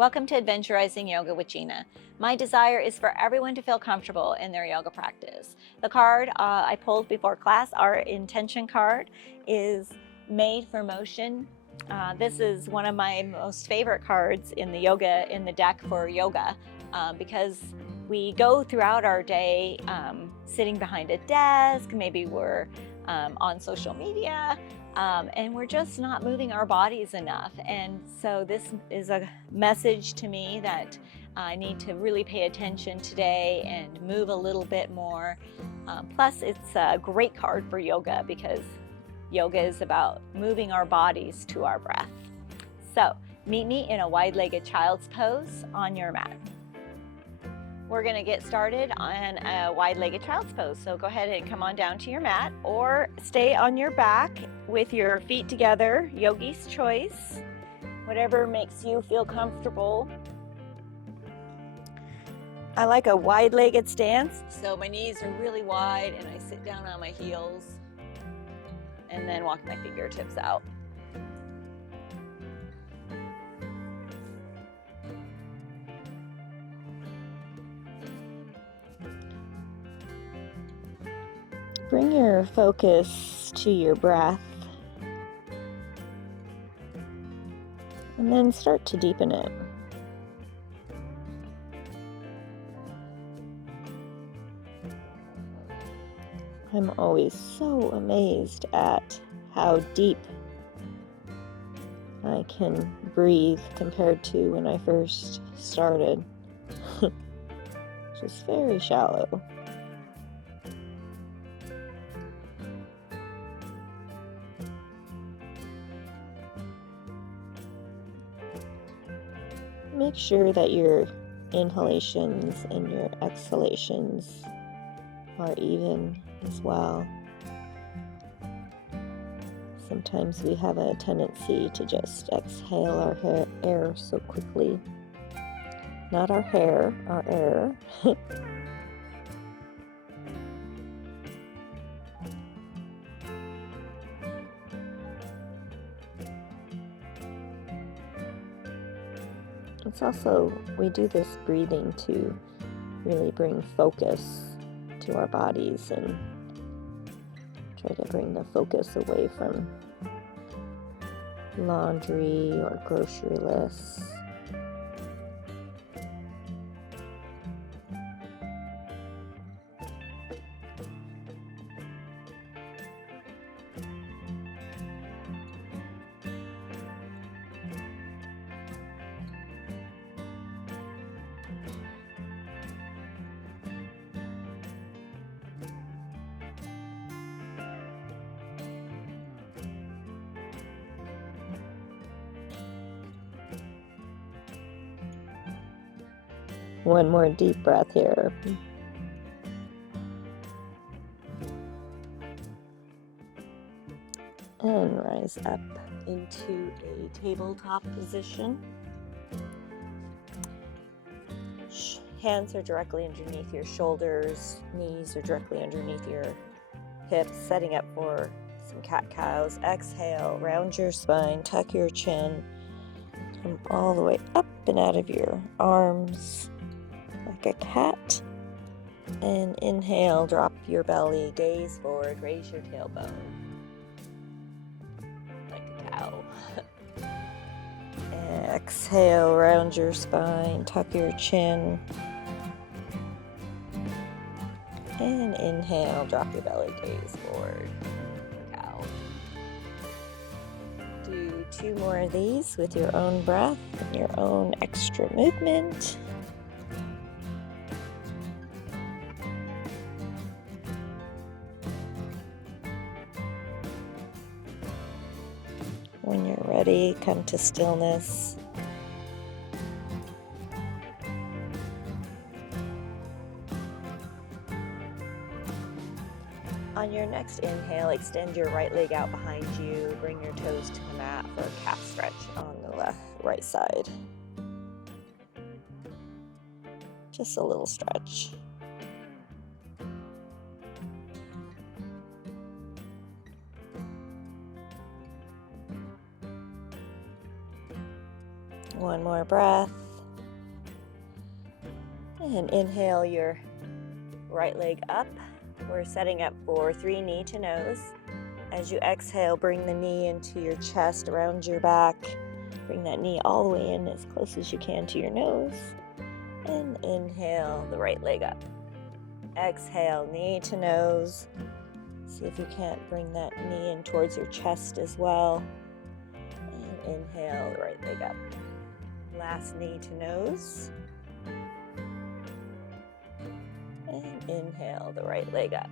Welcome to Adventurizing Yoga with Gina. My desire is for everyone to feel comfortable in their yoga practice. The card I pulled before class, our intention card, is made for motion. This is one of my most favorite cards in the deck for yoga, because we go throughout our day sitting behind a desk, maybe we're on social media, and we're just not moving our bodies enough. And so this is a message to me that I need to really pay attention today and move a little bit more. Plus, it's a great card for yoga because yoga is about moving our bodies to our breath. So meet me in a wide-legged child's pose on your mat. We're going to get started on a wide-legged child's pose. So go ahead and come on down to your mat or stay on your back with your feet together, yogi's choice, whatever makes you feel comfortable. I like a wide-legged stance, so my knees are really wide and I sit down on my heels and then walk my fingertips out. Bring your focus to your breath and then start to deepen it. I'm always so amazed at how deep I can breathe compared to when I first started. Just very shallow. Make sure that your inhalations and your exhalations are even as well. Sometimes we have a tendency to just exhale our air so quickly. Not our hair, our air. It's also, we do this breathing to really bring focus to our bodies and try to bring the focus away from laundry or grocery lists. One more deep breath here. And rise up into a tabletop position. Hands are directly underneath your shoulders, knees are directly underneath your hips, setting up for some cat-cows. Exhale, round your spine, tuck your chin, come all the way up and out of your arms like a cat. And inhale, drop your belly, gaze forward, raise your tailbone like a cow. Exhale, round your spine, tuck your chin. And inhale, drop your belly, gaze forward like a cow. Do 2 more of these with your own breath and your own extra movement. When you're ready, come to stillness. On your next inhale, extend your right leg out behind you. Bring your toes to the mat for a calf stretch on the right side. Just a little stretch. One more breath. And inhale your right leg up. We're setting up for 3 knee to nose. As you exhale, bring the knee into your chest, around your back. Bring that knee all the way in as close as you can to your nose. And inhale the right leg up. Exhale, knee to nose. See if you can't bring that knee in towards your chest as well. And inhale the right leg up. Last knee to nose. And inhale the right leg up.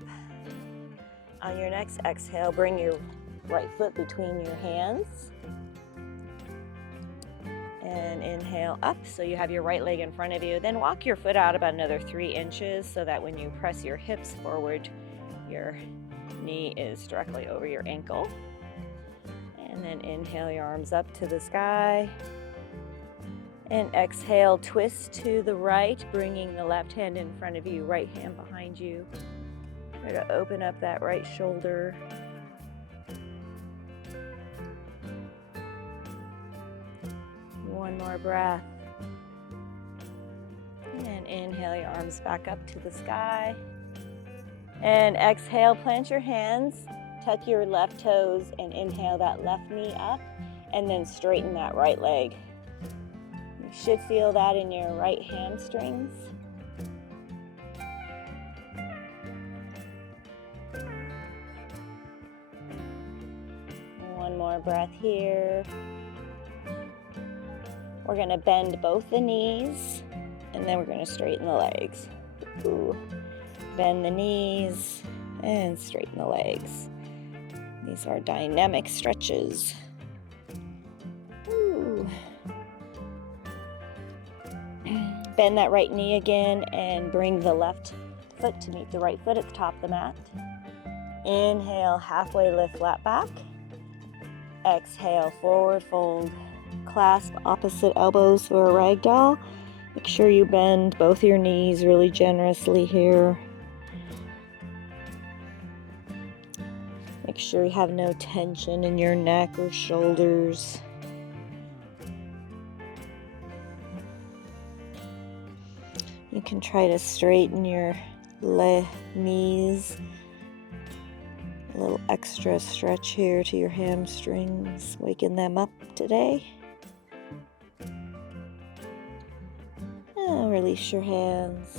On your next exhale, bring your right foot between your hands. And inhale up, so you have your right leg in front of you. Then walk your foot out about another 3 inches so that when you press your hips forward, your knee is directly over your ankle. And then inhale your arms up to the sky. And exhale, twist to the right, bringing the left hand in front of you, right hand behind you. Try to open up that right shoulder. One more breath. And inhale your arms back up to the sky. And exhale, plant your hands, tuck your left toes, and inhale that left knee up, and then straighten that right leg. You should feel that in your right hamstrings. One more breath here. We're going to bend both the knees, and then we're going to straighten the legs. Ooh. Bend the knees and straighten the legs. These are dynamic stretches. Ooh. Bend that right knee again and bring the left foot to meet the right foot at the top of the mat. Inhale, halfway lift, flat back. Exhale, forward fold. Clasp opposite elbows for a ragdoll. Make sure you bend both your knees really generously here. Make sure you have no tension in your neck or shoulders. You can try to straighten your knees. A little extra stretch here to your hamstrings, waking them up today. And release your hands.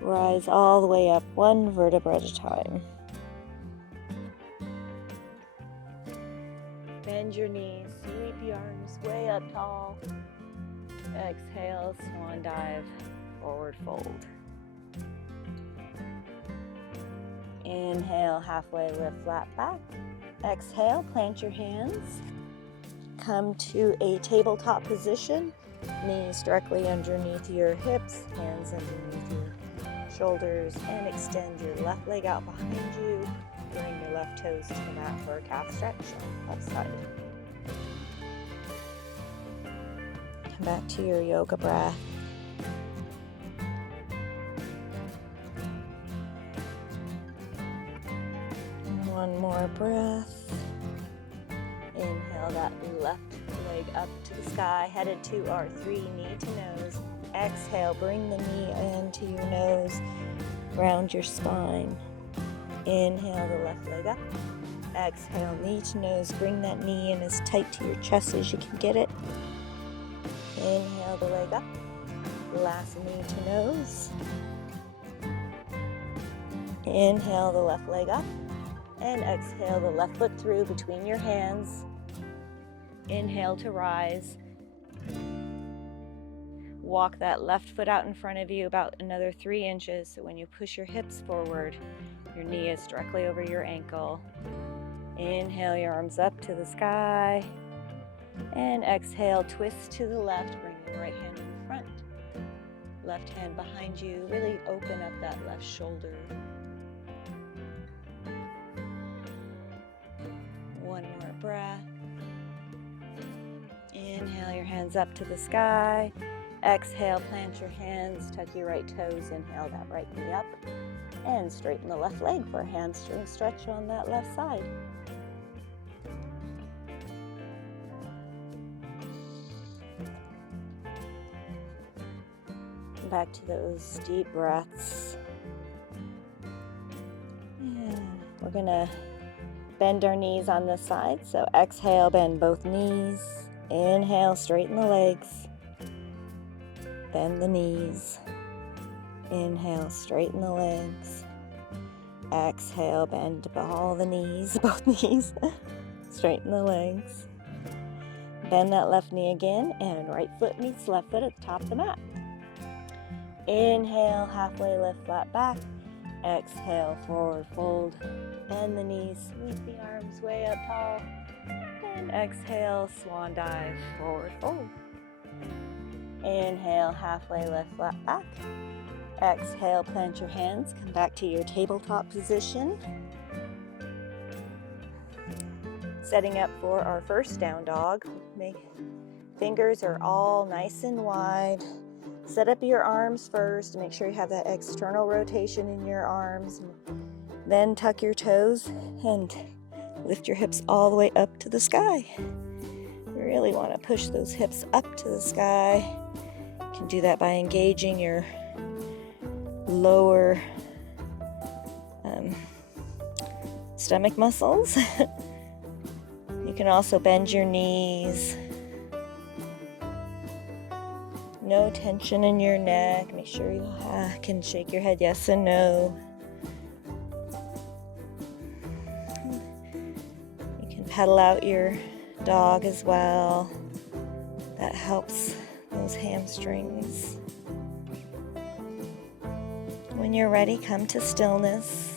Rise all the way up, one vertebra at a time. Bend your knees, sweep your arms way up tall. Exhale, swan dive, forward fold. Inhale, halfway lift, flat back. Exhale, plant your hands. Come to a tabletop position. Knees directly underneath your hips, hands underneath your shoulders, and extend your left leg out behind you. Bring your left toes to the mat for a calf stretch on the left side. Come back to your yoga breath. One more breath. Inhale that left leg up to the sky, headed to our 3 knee to nose. Exhale, bring the knee into your nose, round your spine. Inhale the left leg up. Exhale, knee to nose. Bring that knee in as tight to your chest as you can get it. Inhale the leg up. Last knee to nose. Inhale the left leg up. And exhale the left foot through between your hands. Inhale to rise. Walk that left foot out in front of you about another 3 inches. So when you push your hips forward, your knee is directly over your ankle. Inhale your arms up to the sky. And exhale, twist to the left, bring your right hand in front. Left hand behind you. Really open up that left shoulder. One more breath. Inhale your hands up to the sky. Exhale, plant your hands, tuck your right toes, inhale that right knee up, and straighten the left leg for a hamstring stretch on that left side. Come back to those deep breaths. And we're gonna bend our knees on this side. So exhale, bend both knees. Inhale, straighten the legs. Bend the knees. Inhale, straighten the legs. Exhale, bend all the knees, both knees. Straighten the legs. Bend that left knee again, and right foot meets left foot at the top of the mat. Inhale, halfway lift, flat back. Exhale, forward fold. Bend the knees, sweep the arms way up tall. And exhale, swan dive, forward fold. Inhale, halfway lift, flat back. Exhale, plant your hands, come back to your tabletop position. Setting up for our first down dog. Fingers are all nice and wide. Set up your arms first. Make sure you have that external rotation in your arms. Then tuck your toes and lift your hips all the way up to the sky. You really want to push those hips up to the sky. You can do that by engaging your lower stomach muscles. You can also bend your knees. No tension in your neck. Make sure you can shake your head yes and no. You can pedal out your dog as well. That helps those hamstrings. When you're ready, come to stillness.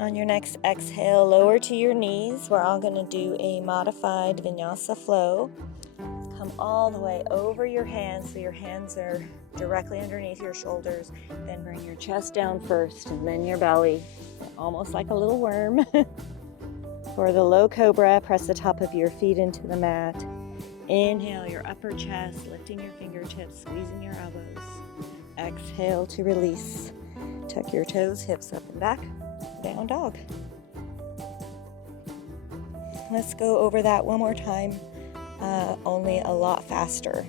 On your next exhale, lower to your knees. We're all going to do a modified vinyasa flow. Come all the way over your hands so your hands are directly underneath your shoulders. Then bring your chest down first and then your belly, almost like a little worm. For the low cobra, press the top of your feet into the mat. Inhale your upper chest, lifting your fingertips, squeezing your elbows. Exhale to release. Tuck your toes, hips up and back. Down dog. Let's go over that one more time, only a lot faster.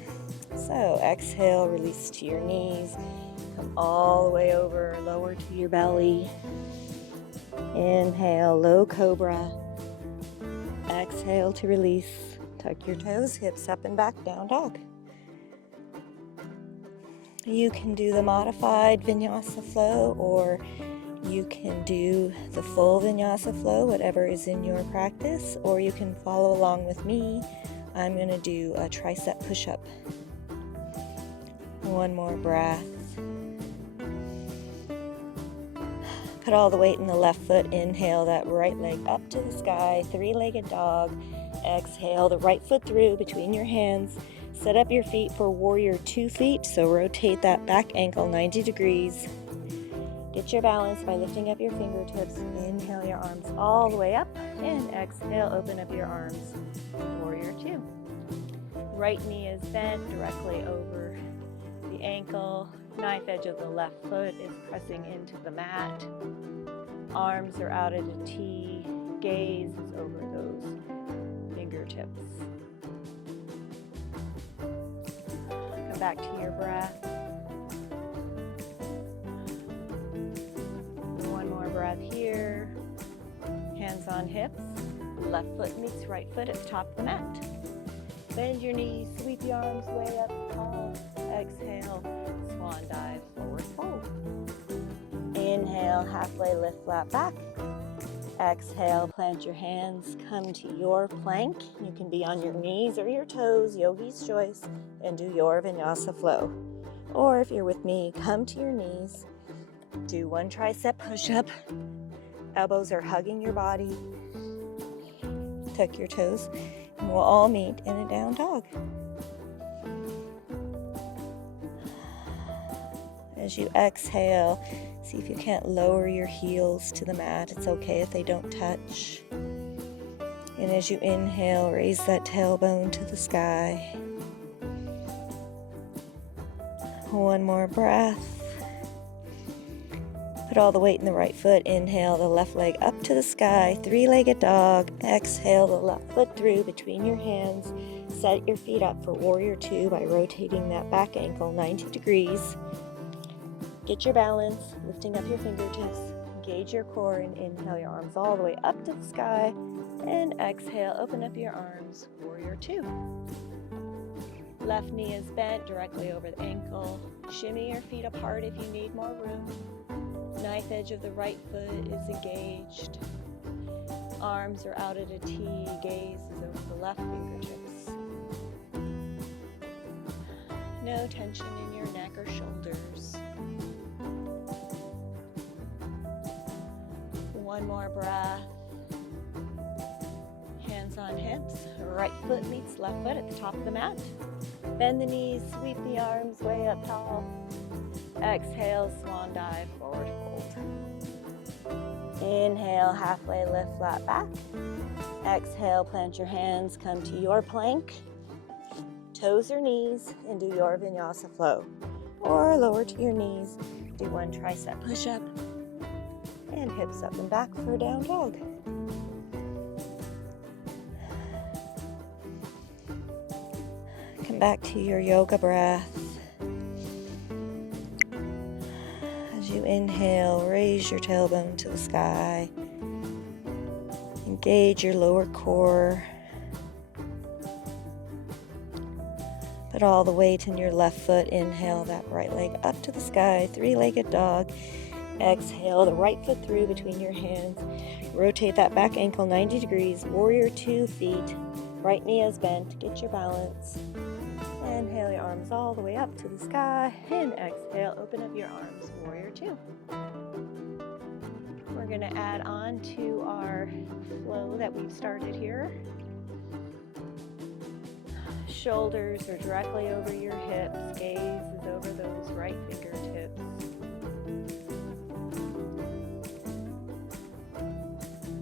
So exhale, release to your knees. Come all the way over, lower to your belly. Inhale, low cobra. Exhale to release. Tuck your toes, hips up and back, down dog. You can do the modified vinyasa flow, or you can do the full vinyasa flow, whatever is in your practice, or you can follow along with me. I'm going to do a tricep push-up. One more breath. Put all the weight in the left foot. Inhale that right leg up to the sky, three-legged dog. Exhale the right foot through between your hands. Set up your feet for warrior 2 feet, so rotate that back ankle 90 degrees. Get your balance by lifting up your fingertips. Inhale your arms all the way up, and exhale, open up your arms. Warrior 2. Right knee is bent directly over the ankle. Knife edge of the left foot is pressing into the mat. Arms are out at a T. Gaze is over those fingertips. Come back to your breath. One more breath here. Hands on hips. Left foot meets right foot at the top of the mat. Bend your knees, sweep your arms way up tall. Exhale, swan dive, forward fold. Inhale, halfway lift, flat back. Exhale, plant your hands, come to your plank. You can be on your knees or your toes, yogi's choice, and do your vinyasa flow. Or if you're with me, come to your knees. Do one tricep push-up. Elbows are hugging your body. Tuck your toes, and we'll all meet in a down dog. As you exhale, see if you can't lower your heels to the mat. It's okay if they don't touch. And as you inhale, raise that tailbone to the sky. One more breath. Put all the weight in the right foot. Inhale the left leg up to the sky, three-legged dog. Exhale the left foot through between your hands. Set your feet up for warrior two by rotating that back ankle 90 degrees. Get your balance, lifting up your fingertips. Engage your core and inhale your arms all the way up to the sky. And exhale, open up your arms, warrior two. Left knee is bent directly over the ankle. Shimmy your feet apart if you need more room. Knife edge of the right foot is engaged. Arms are out at a T, gaze is over the left fingertips. No tension in your neck or shoulders. One more breath. Hands on hips. Right foot meets left foot at the top of the mat. Bend the knees, sweep the arms way up tall. Exhale, swan dive, forward fold. Inhale, halfway lift, flat back. Exhale, plant your hands, come to your plank. Toes or knees, and do your vinyasa flow. Or lower to your knees, do one tricep push-up. And hips up and back for down dog. Come back to your yoga breath. As you inhale, raise your tailbone to the sky. Engage your lower core. Put all the weight in your left foot. Inhale that right leg up to the sky, three-legged dog. Exhale the right foot through between your hands. Rotate that back ankle 90 degrees. Warrior 2 feet. Right knee is bent. Get your balance. Inhale your arms all the way up to the sky. And exhale, open up your arms. Warrior 2. We're going to add on to our flow that we've started here. Shoulders are directly over your hips. Gaze is over those right fingertips.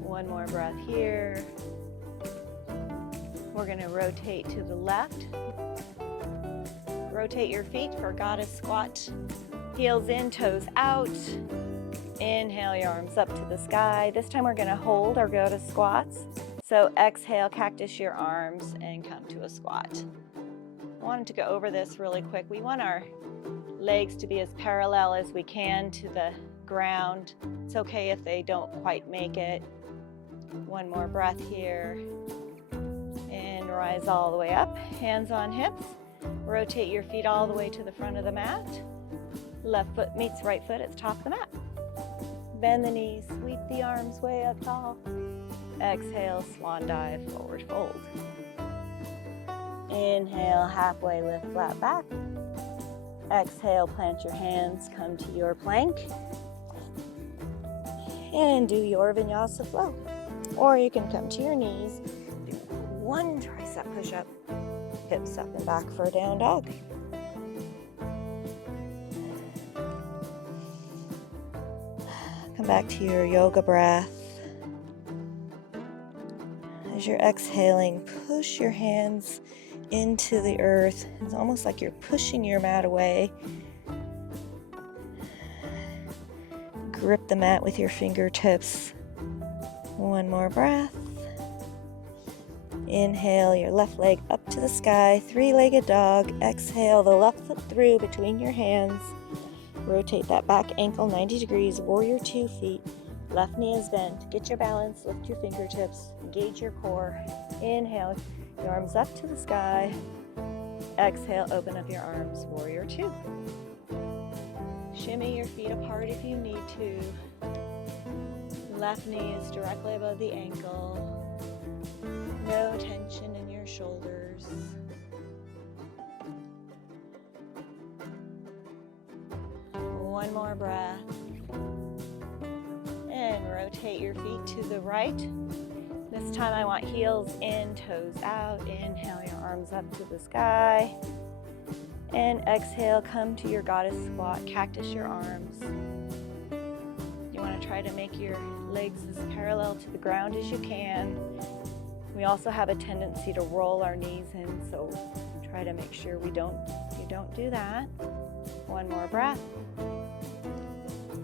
One more breath here. We're going to rotate to the left. Rotate your feet for goddess squat. Heels in, toes out. Inhale your arms up to the sky. This time we're going to hold our goddess squats. So exhale, cactus your arms and come to a squat. I wanted to go over this really quick. We want our legs to be as parallel as we can to the ground. It's okay if they don't quite make it. One more breath here. And rise all the way up. Hands on hips. Rotate your feet all the way to the front of the mat. Left foot meets right foot at the top of the mat. Bend the knees, sweep the arms way up tall. Exhale, swan dive, forward fold. Inhale, halfway lift, flat back. Exhale, plant your hands, come to your plank. And do your vinyasa flow. Or you can come to your knees, do one tricep push-up, hips up and back for a down dog. Come back to your yoga breath. As you're exhaling, push your hands into the earth. It's almost like you're pushing your mat away. Grip the mat with your fingertips. One more breath. Inhale your left leg up to the sky, three-legged dog. Exhale the left foot through between your hands. Rotate that back ankle 90 degrees, warrior 2 feet. Left knee is bent. Get your balance, lift your fingertips, engage your core. Inhale, your arms up to the sky. Exhale, open up your arms, warrior 2. Shimmy your feet apart if you need to. Left knee is directly above the ankle. No tension in your shoulders. One more breath. And rotate your feet to the right. This time I want heels in, toes out. Inhale your arms up to the sky. And exhale, come to your goddess squat. Cactus your arms. You want to try to make your legs as parallel to the ground as you can. We also have a tendency to roll our knees in, so try to make sure you don't do that. One more breath.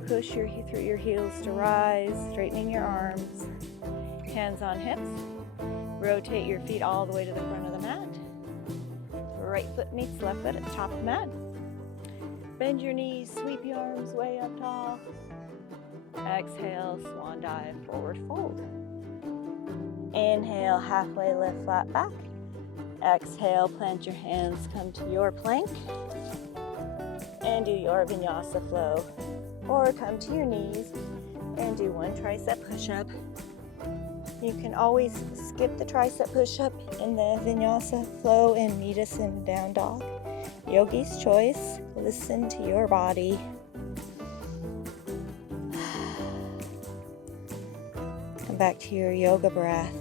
push through your heels to rise, straightening your arms. Hands on hips. Rotate your feet all the way to the front of the mat. Right foot meets left foot at the top of the mat. Bend your knees, sweep your arms way up tall. Exhale, swan dive, forward fold. Inhale, halfway lift, flat back. Exhale, plant your hands, come to your plank. And do your vinyasa flow. Or come to your knees and do one tricep push-up. You can always skip the tricep push-up in the vinyasa flow and meet us in down dog. Yogi's choice. Listen to your body. Come back to your yoga breath.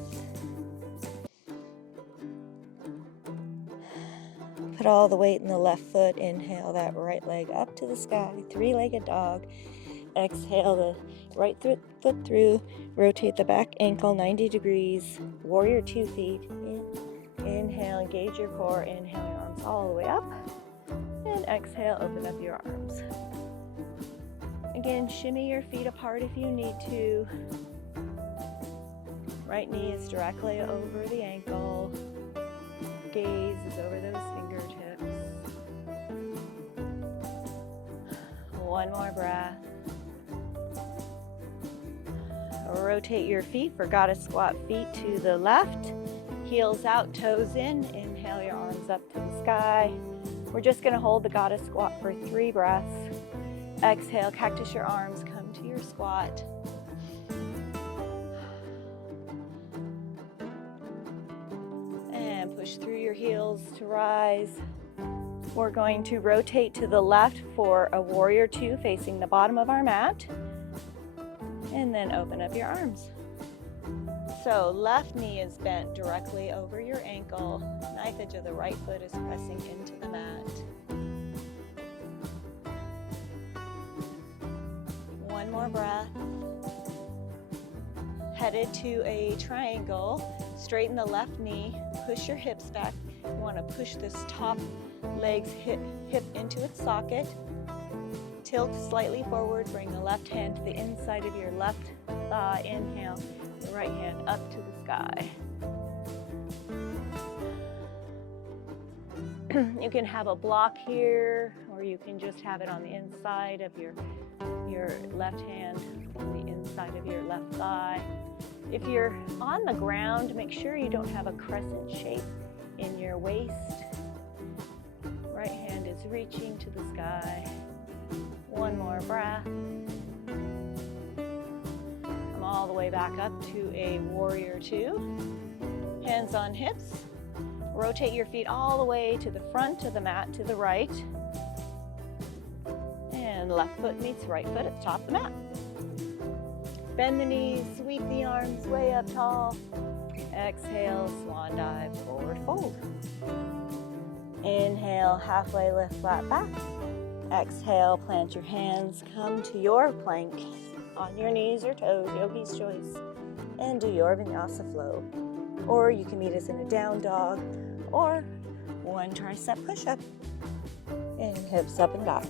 Put all the weight in the left foot. Inhale that right leg up to the sky. Three-legged dog. Exhale the right foot through. Rotate the back ankle 90 degrees. Warrior 2 feet. Inhale, engage your core. Inhale your arms all the way up. And exhale, open up your arms. Again, shimmy your feet apart if you need to. Right knee is directly over the ankle. Gaze is over those fingertips. One more breath. Rotate your feet for goddess squat, feet to the left. Heels out, toes in. Inhale your arms up to the sky. We're just going to hold the goddess squat for 3 breaths. Exhale, cactus your arms, come to your squat. And push through your heels to rise. We're going to rotate to the left for a warrior 2 facing the bottom of our mat. And then open up your arms. So left knee is bent directly over your ankle. Knife edge of the right foot is pressing into the mat. One more breath. Headed to a triangle. Straighten the left knee. Push your hips back. You want to push this top leg's hip into its socket. Tilt slightly forward. Bring the left hand to the inside of your left thigh. Inhale. The right hand up to the sky. You can have a block here, or you can just have it on the inside of your left hand, on the inside of your left thigh. If you're on the ground, make sure you don't have a crescent shape in your waist. Right hand is reaching to the sky. One more breath. Come all the way back up to a warrior 2. Hands on hips. Rotate your feet all the way to the front of the mat to the right. And left foot meets right foot at the top of the mat. Bend the knees, sweep the arms way up tall. Exhale, swan dive, forward fold. Inhale, halfway lift, flat back. Exhale, plant your hands, come to your plank on your knees or toes, yogi's choice, and do your vinyasa flow. Or you can meet us in a down dog, or one tricep push-up, and hips up and back.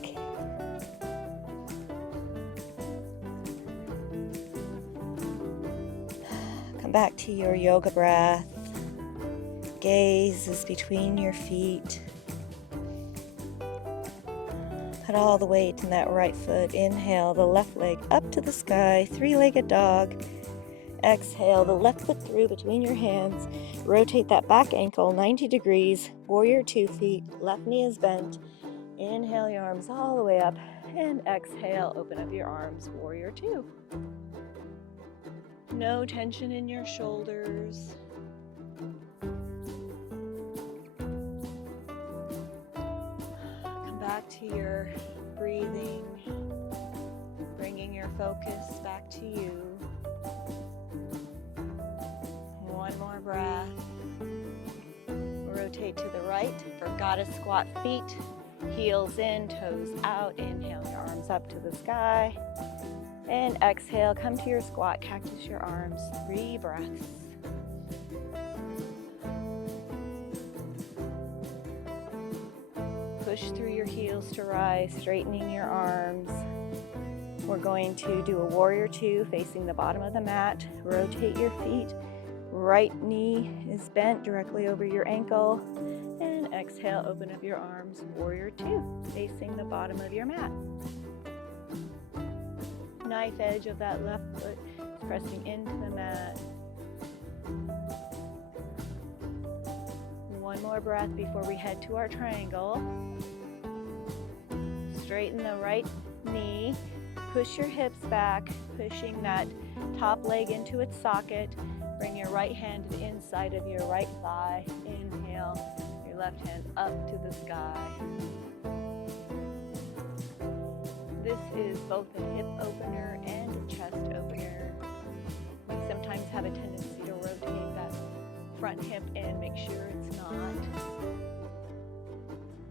Come back to your yoga breath. Gaze is between your feet. Put all the weight in that right foot. Inhale, the left leg up to the sky, three-legged dog. Exhale, the left foot through between your hands. Rotate that back ankle 90 degrees. Warrior 2 feet. Left knee is bent. Inhale your arms all the way up. And exhale, open up your arms. Warrior 2. No tension in your shoulders. Come back to your breathing. Bringing your focus back to you. One more breath. Rotate to the right for goddess squat feet. Heels in, toes out. Inhale your arms up to the sky. And exhale, come to your squat, cactus your arms. 3 breaths. Push through your heels to rise, straightening your arms. We're going to do a warrior two facing the bottom of the mat. Rotate your feet. Right knee is bent directly over your ankle. And exhale, open up your arms, warrior two, facing the bottom of your mat. Knife edge of that left foot is pressing into the mat. One more breath before we head to our triangle. Straighten the right knee. Push your hips back, pushing that top leg into its socket. Bring your right hand to the inside of your right thigh. Inhale, your left hand up to the sky. This is both a hip opener and a chest opener. We sometimes have a tendency to rotate that front hip in, make sure it's not.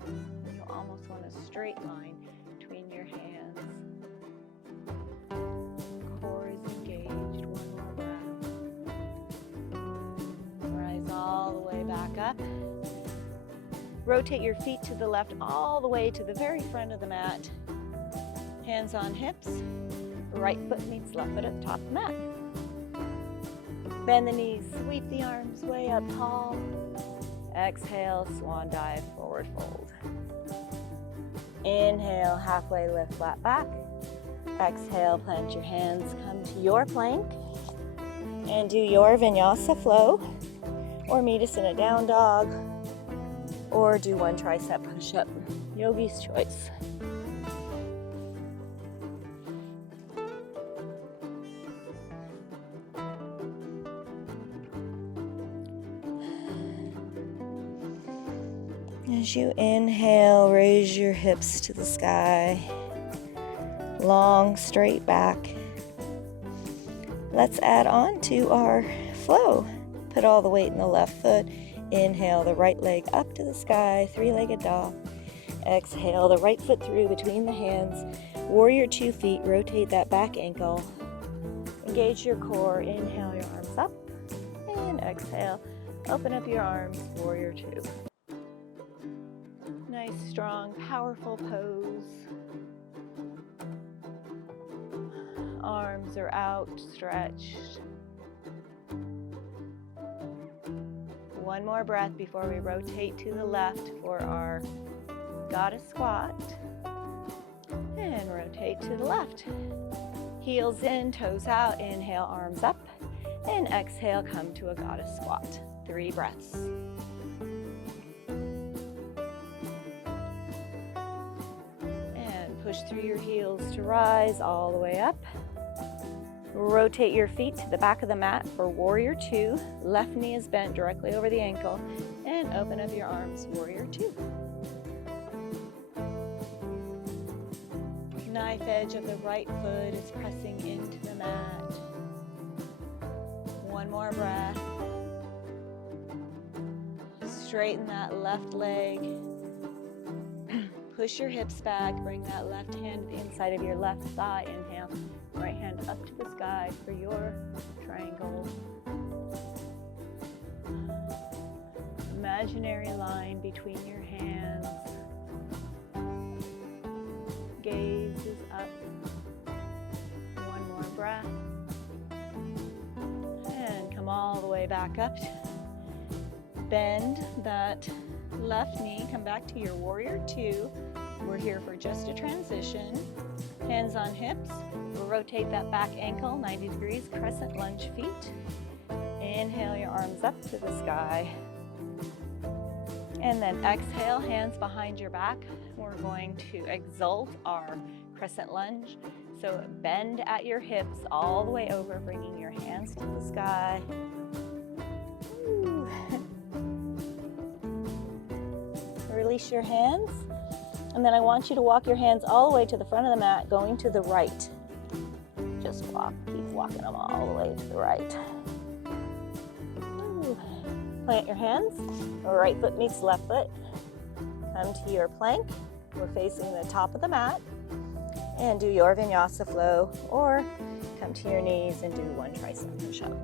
You'll almost want a straight line between your hands. Core is engaged. One more breath. Rise all the way back up. Rotate your feet to the left all the way to the very front of the mat. Hands on hips. Right foot meets left foot at the top of the mat. Bend the knees, sweep the arms way up tall. Exhale, swan dive, forward fold. Inhale, halfway lift, flat back. Exhale, plant your hands, come to your plank. And do your vinyasa flow. Or meet us in a down dog. Or do one tricep push-up, yogi's choice. As you inhale, raise your hips to the sky. Long, straight back. Let's add on to our flow. Put all the weight in the left foot. Inhale, the right leg up to the sky, three-legged dog. Exhale, the right foot through between the hands. Warrior 2 feet, rotate that back ankle. Engage your core. Inhale, your arms up. And exhale, open up your arms, warrior 2. Nice, strong, powerful pose. Arms are outstretched. One more breath before we rotate to the left for our goddess squat. And rotate to the left. Heels in, toes out. Inhale, arms up. And exhale, come to a goddess squat. 3 breaths. Push through your heels to rise all the way up. Rotate your feet to the back of the mat for warrior 2. Left knee is bent directly over the ankle. And open up your arms, warrior 2. Knife edge of the right foot is pressing into the mat. One more breath. Straighten that left leg. Push your hips back, bring that left hand to the inside of your left thigh. Inhale, right hand up to the sky for your triangle. Imaginary line between your hands. Gaze is up. One more breath. And come all the way back up. Bend that left knee, come back to your warrior 2. We're here for just a transition. Hands on hips. We'll rotate that back ankle 90 degrees, crescent lunge feet. Inhale your arms up to the sky. And then exhale, hands behind your back. We're going to exalt our crescent lunge. So bend at your hips all the way over, bringing your hands to the sky. Ooh. Release your hands, and then I want you to walk your hands all the way to the front of the mat, going to the right. Just walk, keep walking them all the way to the right. Ooh. Plant your hands, right foot meets left foot. Come to your plank. We're facing the top of the mat, and do your vinyasa flow, or come to your knees and do one tricep push-up.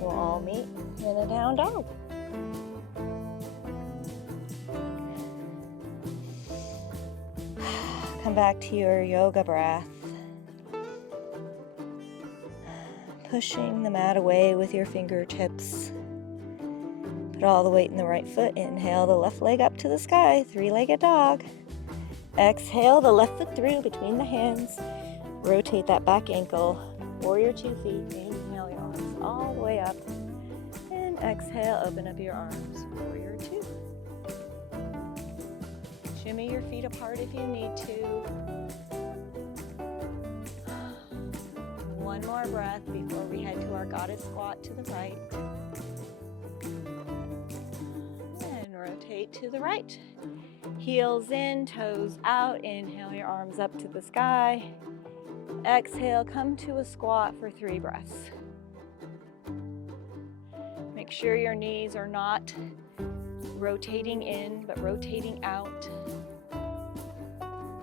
We'll all meet in a down dog. come back to your yoga breath. Pushing the mat away with your fingertips. Put all the weight in the right foot. Inhale the left leg up to the sky, three-legged dog. Exhale the left foot through between the hands. Rotate that back ankle. Warrior 2 feet. Inhale your arms all the way up. And exhale, open up your arms. Warrior 2. Shimmy your feet apart if you need to. One more breath before we head to our goddess squat to the right. And rotate to the right. Heels in, toes out. Inhale your arms up to the sky. Exhale, come to a squat for 3 breaths. Make sure your knees are not rotating in, but rotating out.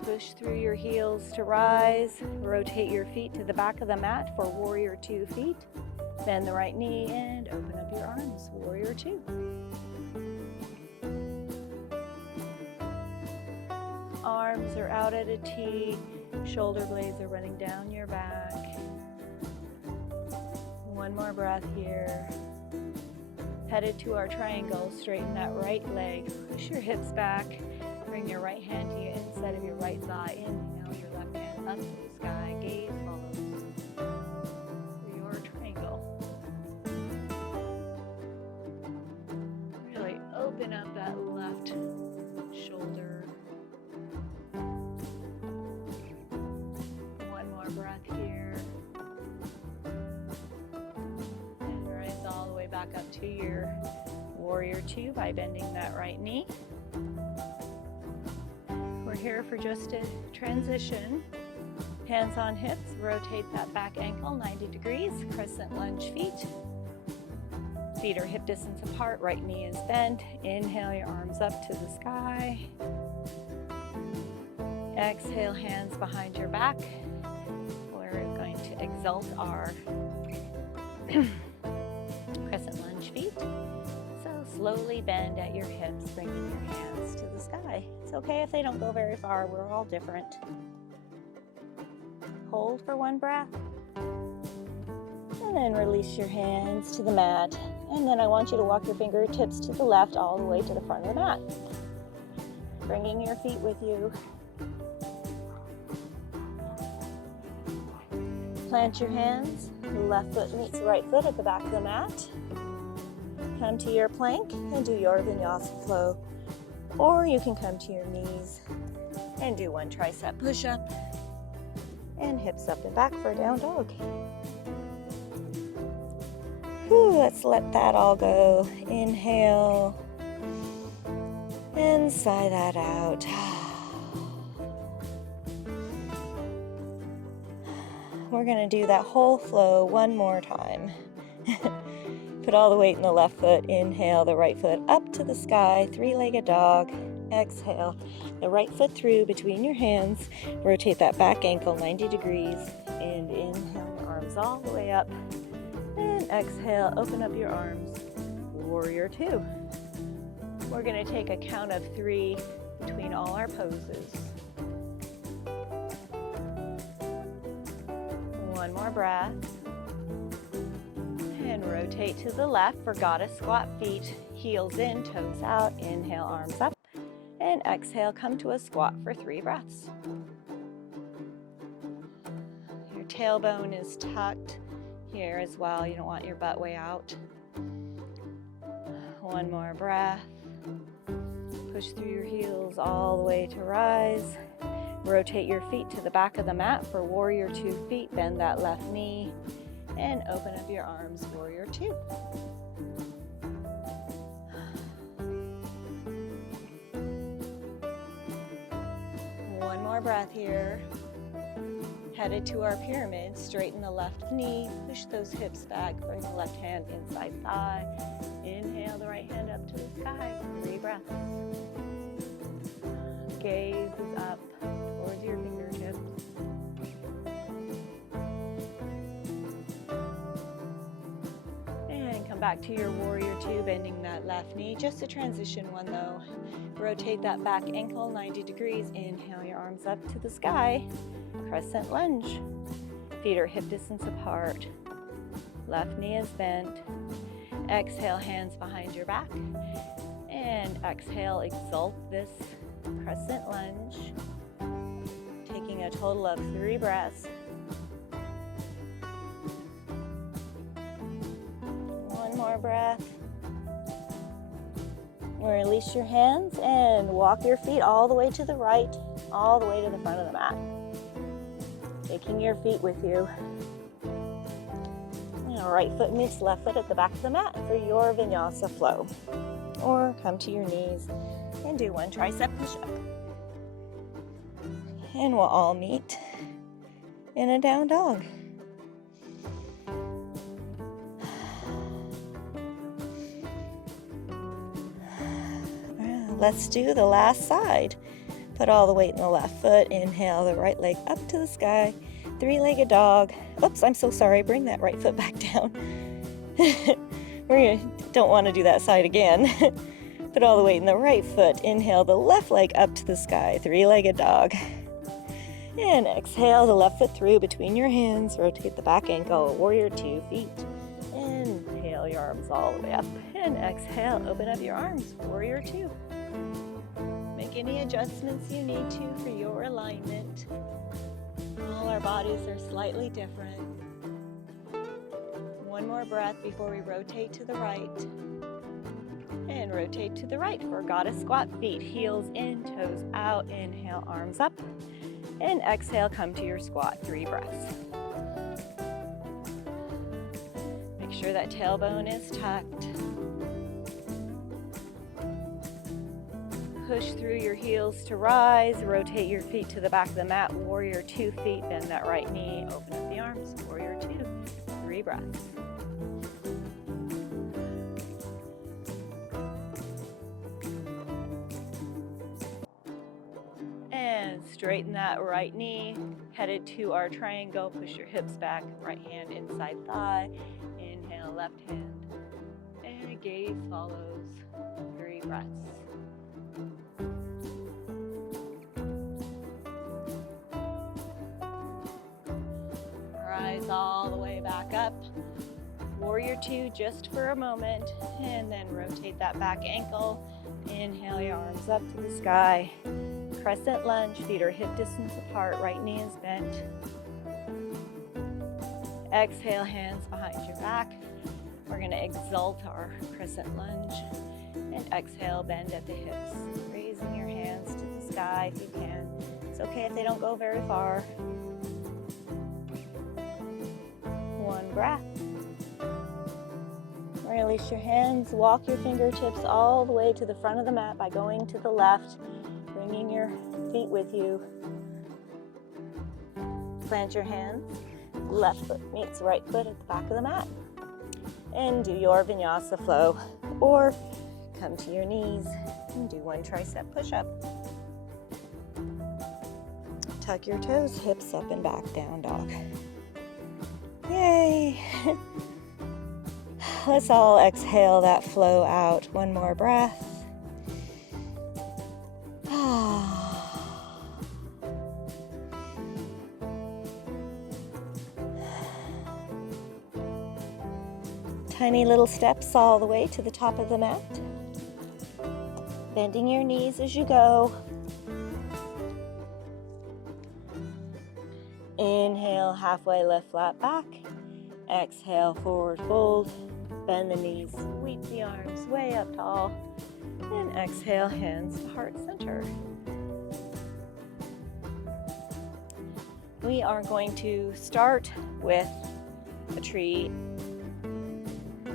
Push through your heels to rise. Rotate your feet to the back of the mat for warrior 2 feet. Bend the right knee and open up your arms, warrior 2. Arms are out at a T. Shoulder blades are running down your back. One more breath here. Headed to our triangle, straighten that right leg. Push your hips back. Bring your right hand to your inside of your right thigh. Inhale your left hand up to the sky. Gaze follows your triangle. Really open up that left shoulder. One more breath here. And rise all the way back up to your warrior 2 by bending that right knee. We're here for just a transition. Hands on hips, rotate that back ankle 90 degrees, crescent lunge feet. Feet are hip distance apart, right knee is bent. Inhale your arms up to the sky. Exhale, hands behind your back. We're going to exalt our crescent lunge feet. Slowly bend at your hips, bringing your hands to the sky. It's okay if they don't go very far, we're all different. Hold for 1 breath. And then release your hands to the mat. And then I want you to walk your fingertips to the left all the way to the front of the mat. Bringing your feet with you. Plant your hands. Left foot meets the right foot at the back of the mat. Come to your plank and do your vinyasa flow. Or you can come to your knees and do 1 tricep push-up and hips up and back for a down dog. Whew, let's let that all go. Inhale and sigh that out. We're going to do that whole flow 1 more time. Put all the weight in the left foot. Inhale the right foot up to the sky, 3-legged dog. Exhale the right foot through between your hands. Rotate that back ankle 90 degrees. And inhale your arms all the way up. And exhale, open up your arms, warrior 2. We're going to take a count of 3 between all our poses. 1 more breath. And rotate to the left for goddess squat feet. Heels in, toes out. Inhale, arms up. And exhale, come to a squat for 3 breaths. Your tailbone is tucked here as well. You don't want your butt way out. 1 more breath. Push through your heels all the way to rise. Rotate your feet to the back of the mat for warrior 2 feet. Bend that left knee. And open up your arms, warrior 2. One more breath here. Headed to our pyramid, straighten the left knee, push those hips back, bring the left hand inside thigh. Inhale the right hand up to the sky, 3 breaths. Gaze is up towards your fingertips. back to your warrior two, bending that left knee. Just a transition one though. Rotate that back ankle 90 degrees. Inhale your arms up to the sky. Crescent lunge. Feet are hip distance apart. Left knee is bent. Exhale, hands behind your back. And exhale, exalt this crescent lunge. Taking a total of 3 breaths. One more breath. Release your hands and walk your feet all the way to the right, all the way to the front of the mat. Taking your feet with you. Now, right foot meets left foot at the back of the mat for your vinyasa flow. Or come to your knees and do 1 tricep push-up. And we'll all meet in a down dog. Let's do the last side. Put all the weight in the left foot. Inhale the right leg up to the sky. 3-legged dog. Oops, I'm so sorry. Bring that right foot back down. Don't want to do that side again. Put all the weight in the right foot. Inhale the left leg up to the sky. 3-legged dog. And exhale the left foot through between your hands. Rotate the back ankle. Warrior 2 feet. Inhale your arms all the way up. And exhale, open up your arms. Warrior 2. Make any adjustments you need to for your alignment. All our bodies are slightly different. One more breath before we rotate to the right. And rotate to the right for goddess squat. Feet, heels in, toes out. Inhale, arms up. And exhale, come to your squat. 3 breaths. Make sure that tailbone is tucked. Push through your heels to rise. Rotate your feet to the back of the mat. Warrior 2 feet. Bend that right knee. Open up the arms. Warrior 2. 3 breaths. And straighten that right knee. Headed to our triangle. Push your hips back. Right hand inside thigh. Inhale, left hand. And gaze follows. 3 breaths. Rise all the way back up. Warrior 2 just for a moment, and then rotate that back ankle. Inhale your arms up to the sky. Crescent lunge, feet are hip distance apart, right knee is bent. Exhale, hands behind your back. We're going to exalt our crescent lunge. And exhale, bend at the hips. Raising your hands to the sky if you can. It's okay if they don't go very far. 1 breath. Release your hands. Walk your fingertips all the way to the front of the mat by going to the left, bringing your feet with you. Plant your hands. Left foot meets right foot at the back of the mat. And do your vinyasa flow. Or come to your knees and do 1 tricep push-up. Tuck your toes, hips up and back, down dog. Yay! Let's all exhale that flow out. 1 more breath. Tiny little steps all the way to the top of the mat. Bending your knees as you go. Inhale, halfway lift flat back. Exhale, forward fold. Bend the knees, sweep the arms way up tall. And exhale, hands to heart center. We are going to start with a tree.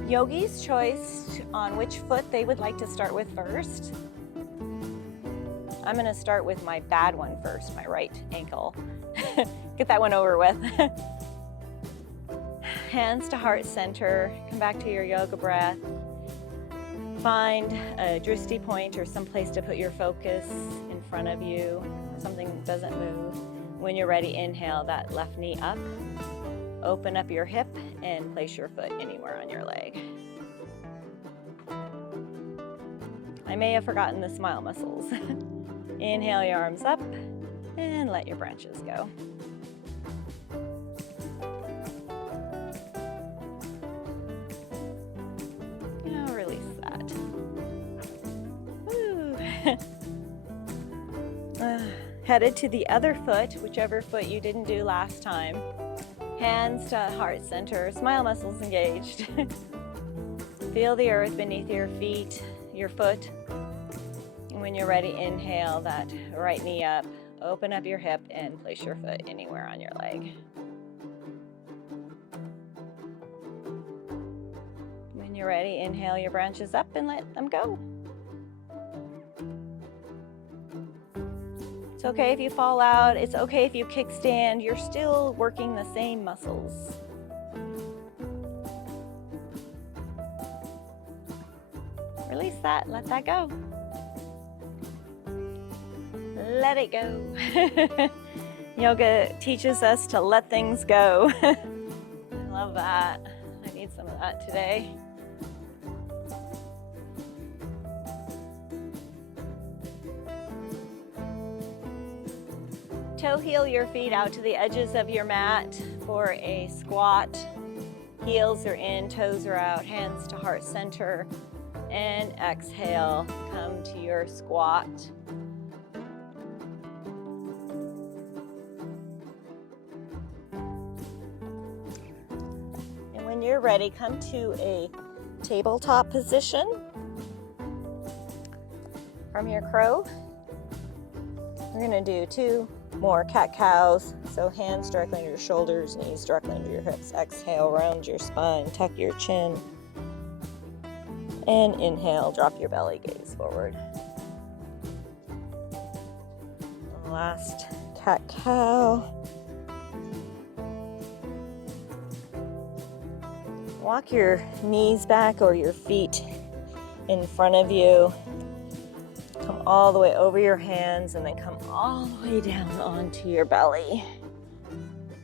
Yogi's choice on which foot they would like to start with first. I'm going to start with my bad one first, my right ankle. Get that one over with. Hands to heart center. Come back to your yoga breath. Find a drishti point or some place to put your focus in front of you. Something that doesn't move. When you're ready, inhale that left knee up. Open up your hip and place your foot anywhere on your leg. I may have forgotten the smile muscles. Inhale your arms up and let your branches go. Now release that. Woo. Headed to the other foot, whichever foot you didn't do last time. Hands to heart center, smile muscles engaged. Feel the earth beneath your feet, your foot. And when you're ready, inhale that right knee up, open up your hip and place your foot anywhere on your leg. When you're ready, inhale your branches up and let them go. It's okay if you fall out. It's okay if you kickstand. You're still working the same muscles. Release that. Let that go. Let it go. Yoga teaches us to let things go. I love that. I need some of that today. Toe heel your feet out to the edges of your mat for a squat. Heels are in, toes are out, hands to heart center. And exhale, come to your squat. And when you're ready, come to a tabletop position from your crow. We're going to do 2 more cat-cows. So hands directly under your shoulders, knees directly under your hips. Exhale, round your spine, tuck your chin. And inhale, drop your belly, gaze forward. Last cat-cow. Walk your knees back or your feet in front of you. Come all the way over your hands and then come all the way down onto your belly.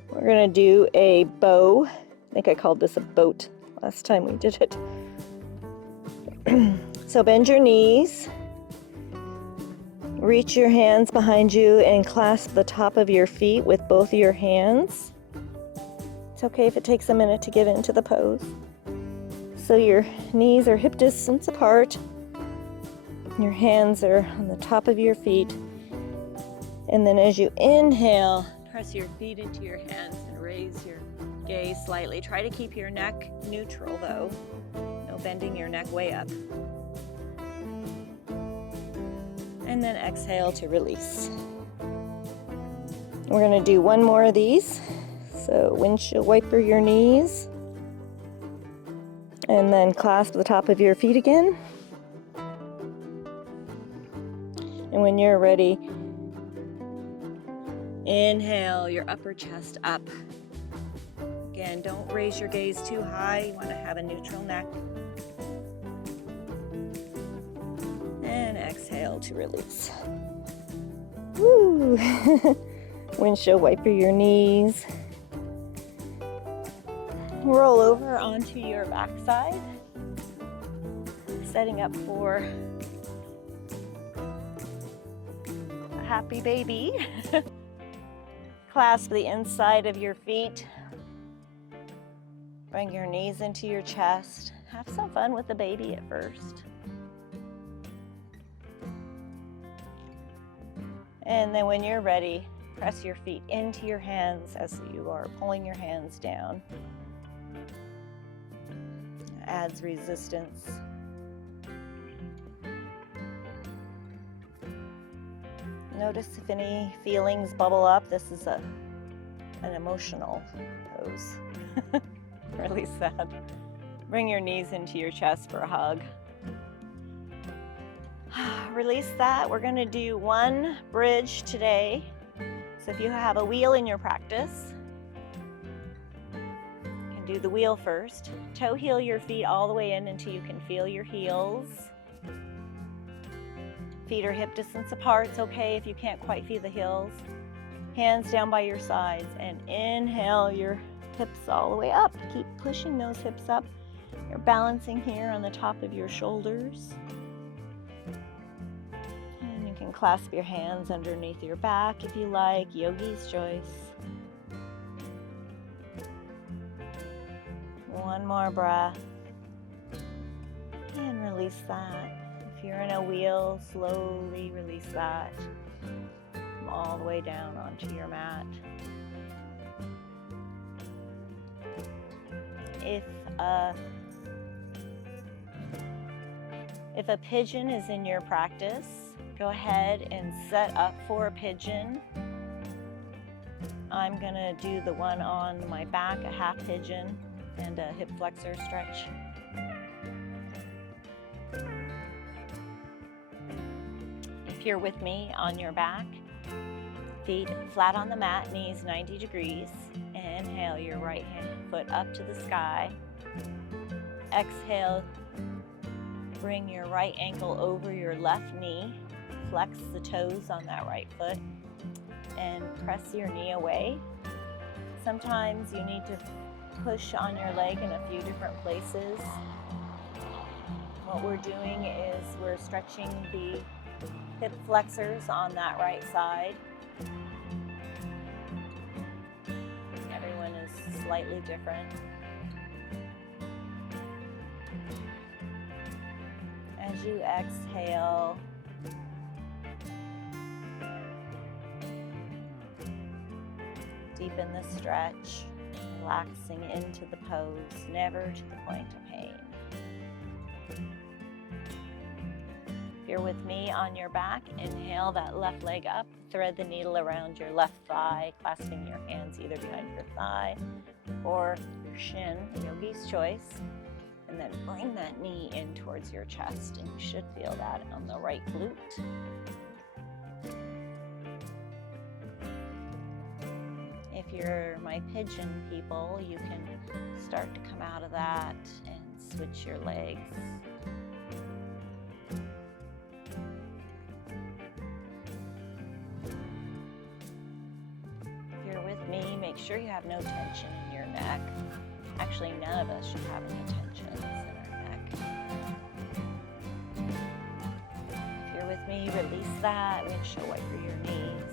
We're gonna do a bow. I think I called this a boat last time we did it. So bend your knees. Reach your hands behind you and clasp the top of your feet with both of your hands. It's okay if it takes a minute to get into the pose. So your knees are hip distance apart. Your hands are on the top of your feet. And then as you inhale, press your feet into your hands and raise your gaze slightly. Try to keep your neck neutral though. No bending your neck way up. And then exhale to release. We're going to do 1 more of these. So windshield wiper your knees. And then clasp the top of your feet again. And when you're ready, inhale your upper chest up. Again, don't raise your gaze too high. You want to have a neutral neck. And exhale to release. Woo! Windshield wiper your knees. Roll over onto your backside. Setting up for a happy baby. Clasp the inside of your feet. Bring your knees into your chest. Have some fun with the baby at first. And then when you're ready, press your feet into your hands as you are pulling your hands down. Adds resistance. Notice if any feelings bubble up. This is an emotional pose. Release that. Bring your knees into your chest for a hug. Release that. We're going to do 1 bridge today. So if you have a wheel in your practice, you can do the wheel first. Toe heel your feet all the way in until you can feel your heels. Feet are hip distance apart. It's okay if you can't quite feel the heels. Hands down by your sides and inhale your hips all the way up. Keep pushing those hips up. You're balancing here on the top of your shoulders. And you can clasp your hands underneath your back if you like, yogi's choice. One more breath. And release that. If you're in a wheel, slowly release that. Come all the way down onto your mat. If a pigeon is in your practice, go ahead and set up for a pigeon. I'm gonna do the one on my back, a half pigeon and a hip flexor stretch. If you're with me on your back, feet flat on the mat, knees 90 degrees. Inhale your right foot up to the sky. Exhale, bring your right ankle over your left knee. Flex the toes on that right foot and press your knee away. Sometimes you need to push on your leg in a few different places. What we're doing is we're stretching the hip flexors on that right side. Everyone is slightly different. As you exhale, deepen the stretch, relaxing into the pose, never to the point of pain. If you're with me on your back, inhale that left leg up, thread the needle around your left thigh, clasping your hands either behind your thigh or your shin, yogi's choice. And then bring that knee in towards your chest, and you should feel that on the right glute. If you're my pigeon people, you can start to come out of that and switch your legs. If you're with me, make sure you have no tension in your neck. Actually, none of us should have any tension in our neck. If you're with me, release that. Windshield wiper your knees.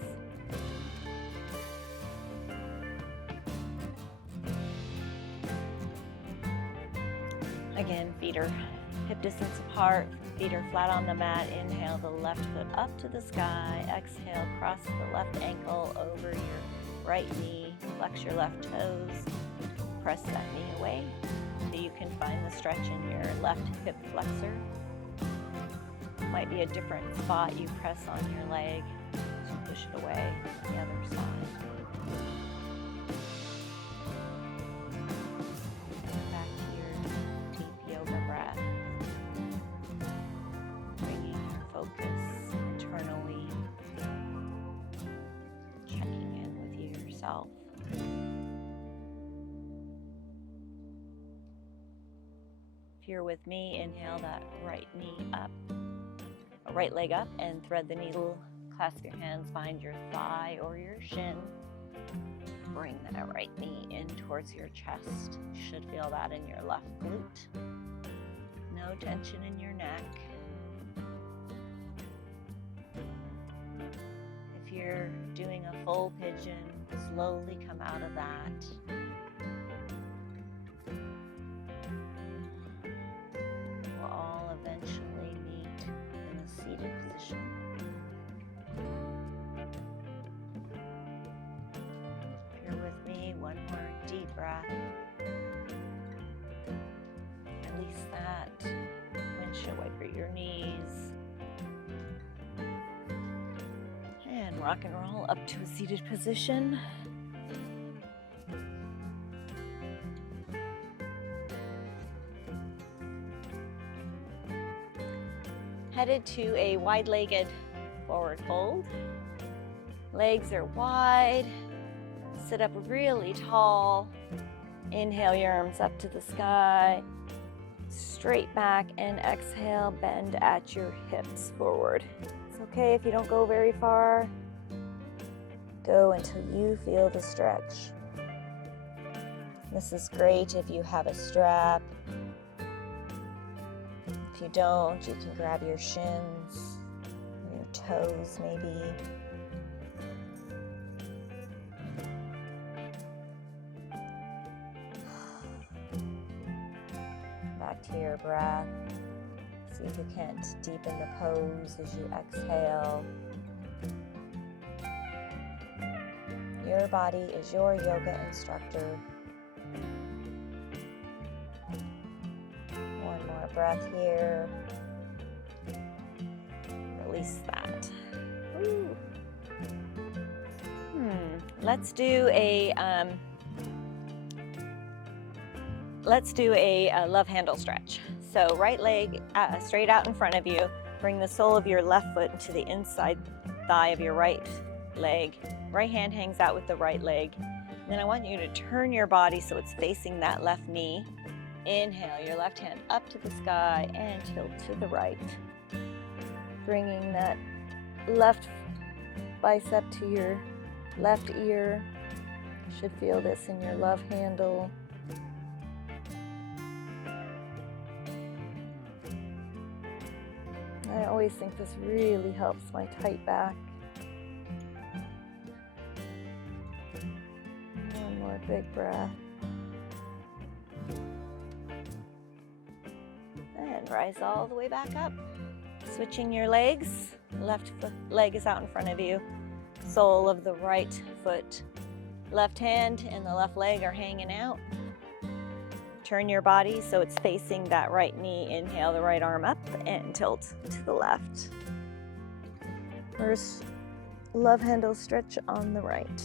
Again, feet are hip distance apart. Feet are flat on the mat. Inhale the left foot up to the sky. Exhale, cross the left ankle over your right knee. Flex your left toes. Press that knee away so you can find the stretch in your left hip flexor. Might be a different spot you press on your leg. Just push it away on the other side. Back to your deep yoga breath. Bringing your focus internally. Checking in with yourself. If you're with me, inhale that right knee up, right leg up, and thread the needle. Clasp your hands behind your thigh or your shin. Bring that right knee in towards your chest. You should feel that in your left glute. No tension in your neck. If you're doing a full pigeon, slowly come out of that. Eventually meet in a seated position. If you're with me, one more deep breath. Release that. Windshield wiper your knees. And rock and roll up to a seated position. Headed to a wide-legged forward fold. Legs are wide. Sit up really tall. Inhale your arms up to the sky. Straight back, and exhale, bend at your hips forward. It's okay if you don't go very far. Go until you feel the stretch. This is great if you have a strap. If you don't, you can grab your shins, your toes maybe. Back to your breath. See if you can't deepen the pose as you exhale. Your body is your yoga instructor. One more breath here. Release that. Ooh. Let's do a love handle stretch. So right leg straight out in front of you. Bring the sole of your left foot into the inside thigh of your right leg. Right hand hangs out with the right leg. And then I want you to turn your body so it's facing that left knee. Inhale your left hand up to the sky and tilt to the right. Bringing that left bicep to your left ear. You should feel this in your love handle. I always think this really helps my tight back. One more big breath. And rise all the way back up. Switching your legs. Left leg is out in front of you. Sole of the right foot. Left hand and the left leg are hanging out. Turn your body so it's facing that right knee. Inhale the right arm up and tilt to the left. First love handle stretch on the right.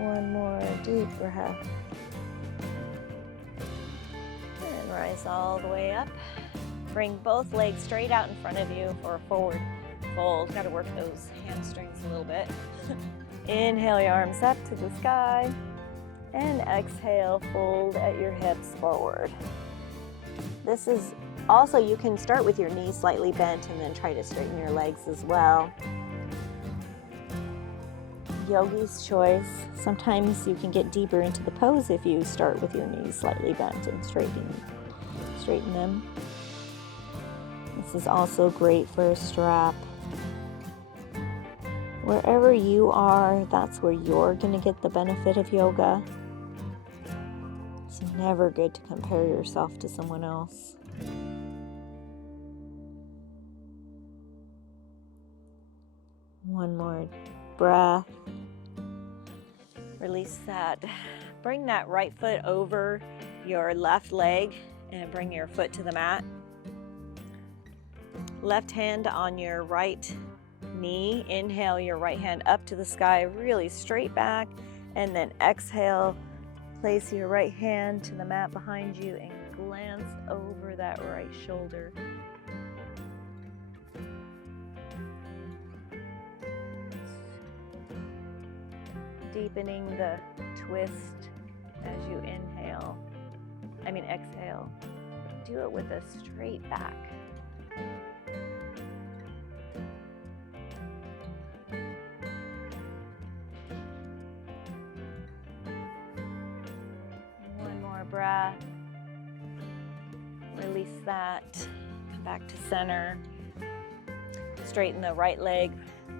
One more deep breath. And rise all the way up. Bring both legs straight out in front of you for a forward fold. Got to work those hamstrings a little bit. Inhale your arms up to the sky. And exhale, fold at your hips forward. This is also, you can start with your knees slightly bent and then try to straighten your legs as well. Yogi's choice. Sometimes you can get deeper into the pose if you start with your knees slightly bent and straighten them. This is also great for a strap. Wherever you are, that's where you're going to get the benefit of yoga. It's never good to compare yourself to someone else. One more breath. Release that. Bring that right foot over your left leg and bring your foot to the mat. Left hand on your right knee. Inhale your right hand up to the sky, really straight back, and then exhale. Place your right hand to the mat behind you and glance over that right shoulder. Deepening the twist as you exhale. Do it with a straight back. One more breath. Release that. Come back to center. Straighten the right leg.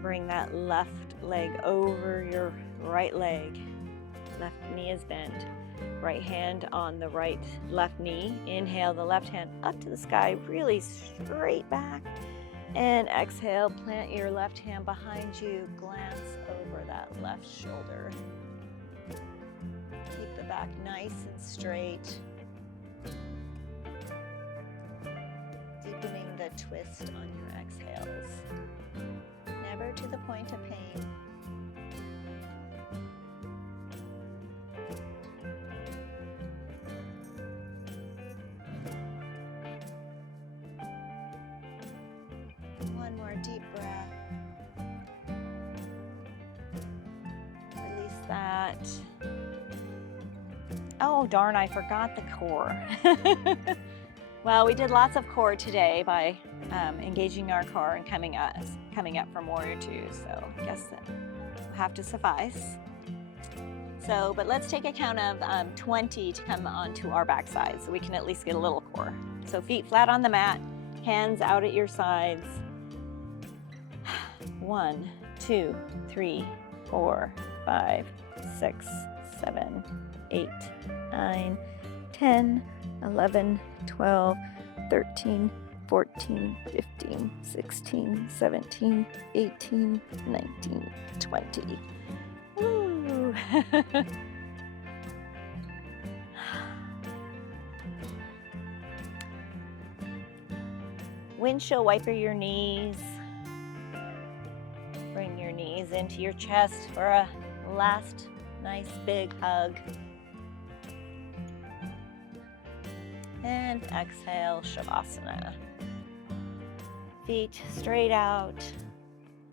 Bring that left leg over your right leg. Left knee is bent. Right hand on the left knee. Inhale the left hand up to the sky, really straight back. And exhale, plant your left hand behind you. Glance over that left shoulder. Keep the back nice and straight. Deepening the twist on your exhales. Never to the point of pain. One more deep breath. Release that. Oh, darn, I forgot the core. Well, we did lots of core today by engaging our core and coming up from warrior two, so I guess that will have to suffice. So, but let's take a count of 20 to come onto our backside so we can at least get a little core. So feet flat on the mat, hands out at your sides. 1, 2, 3, 4, 5, 6, 7, 8, 9, 10, 11, 12, 13, 14, 15, 16, 17, 18, 19, 20. Woo! Windshield wiper your knees. Bring your knees into your chest for a last nice big hug. And exhale, Shavasana. Feet straight out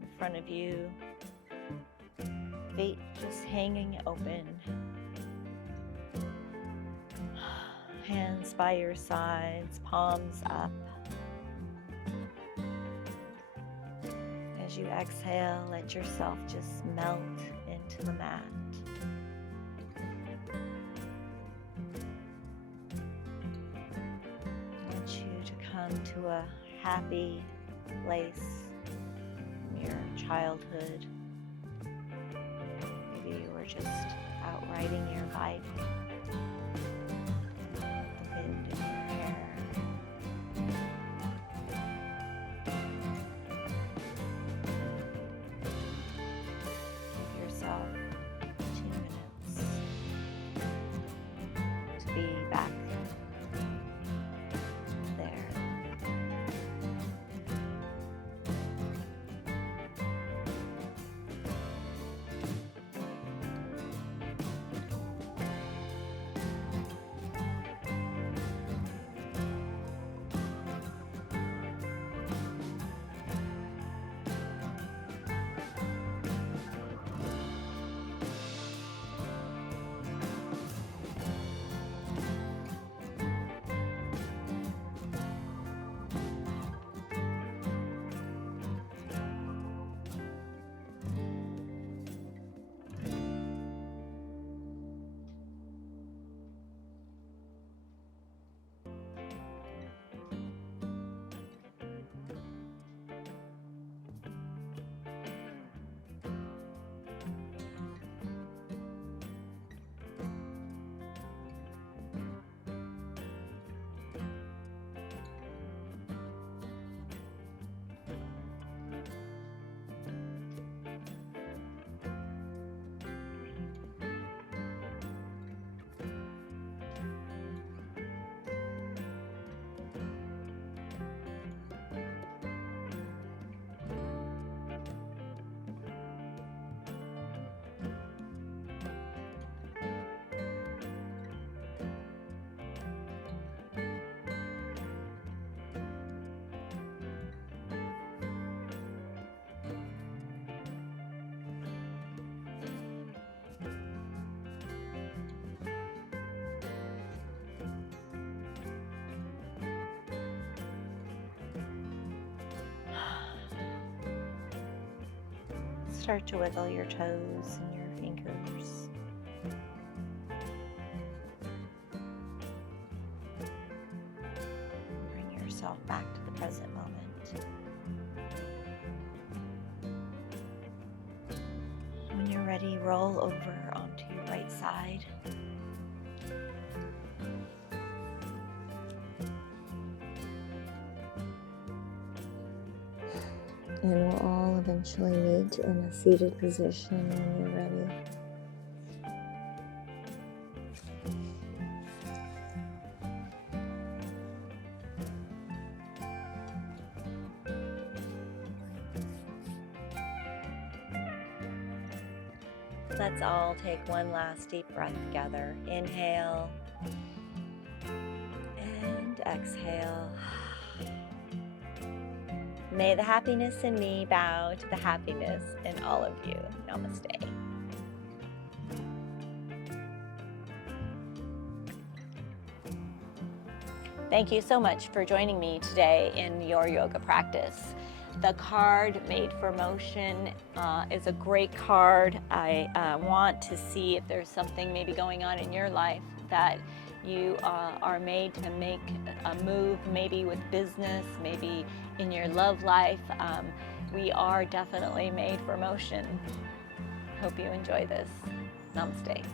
in front of you. Feet just hanging open. Hands by your sides, palms up. As you exhale, let yourself just melt into the mat. I want you to come to a happy place from your childhood. Maybe you were just out riding your bike, the wind in your hair. Give yourself 2 minutes to be back there. Start to wiggle your toes and your fingers. Bring yourself back to the present moment. When you're ready, roll over onto your right side. And we'll all eventually meet in a seated position when you're ready. Let's all take one last deep breath together. Inhale and exhale. May the happiness in me bow to the happiness in all of you. Namaste. Thank you so much for joining me today in your yoga practice. The card Made for Motion is a great card. I want to see if there's something maybe going on in your life that you are made to make a move, maybe with business, maybe in your love life. We are definitely made for motion. Hope you enjoy this. Namaste.